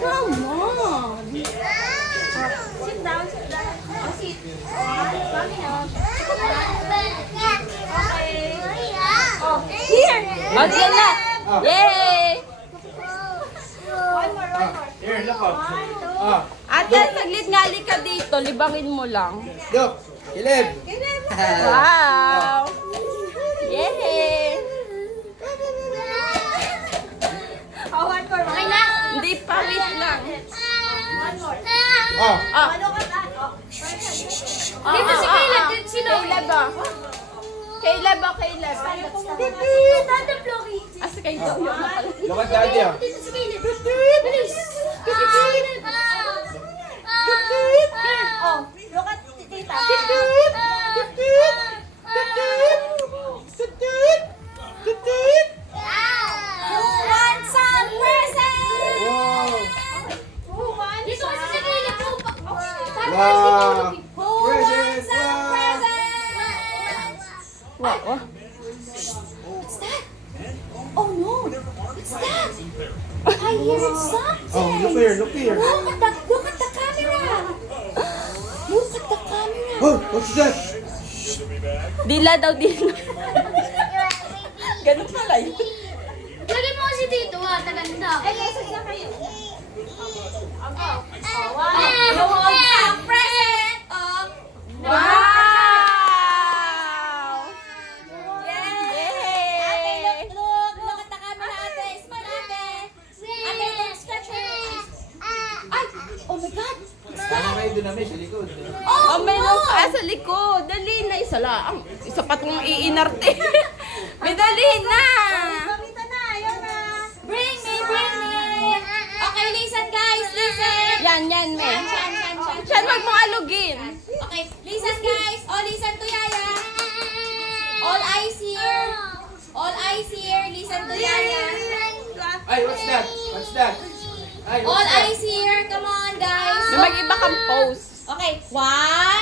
Come on. Sit down, sit down. Oh, sit. Mami na. Okay. Oh, here. O, yan na. Yay! One more. Here, look up. One, two. Ah, Ate, saglit nga ka dito. Libangin mo lang. look. Kilib. Wow! Yay! Oh, one more. Okay na. Hindi pa, wait lang. One more. Oh. Ah, Look at that. Oh. dito si Caleb. Dito si Caleb ba? Caleb ba? Caleb. Tata Flory. Asa kayo daw yung nakalagay. Look at daddy, ah. Dito si Caleb. Bilis. Oh, look at tita. Who wants some present? Wow. Who wants dito kasi si Caleb. Wow. Who wants Present. some Wow. present? Wow. What's that? Oh no! What's that? I hear something. Oh, look here, look here. Look at the camera. Look at the camera. Oh, what's that? Dila daw, dila. Ganun pala yun. Lagay mo kasi dito taganda. Ay, isa siya kayo. You want some present? Wow! Ate, Yay! look at the camera, ate. Smile, ate. Ate, don't scratch her eyes. Ay, oh my God. Tama kayo doon namin sa likod. Oh, meron pa sa likod. Dali na, isa lang. Isa pat ng iinarte. May dali na. Pakita na, ayaw na. Bring me. Okay, listen guys, listen. Yan, me. Shan. Siyan, wag mong alugin. Okay, listen guys. Oh, listen to Yaya. All eyes here. All eyes here. Listen to Yaya. Ay, what's that? What's that? Ay, All what's that? eyes here. Come on, guys. May mag-iba kang pose. Okay, 1,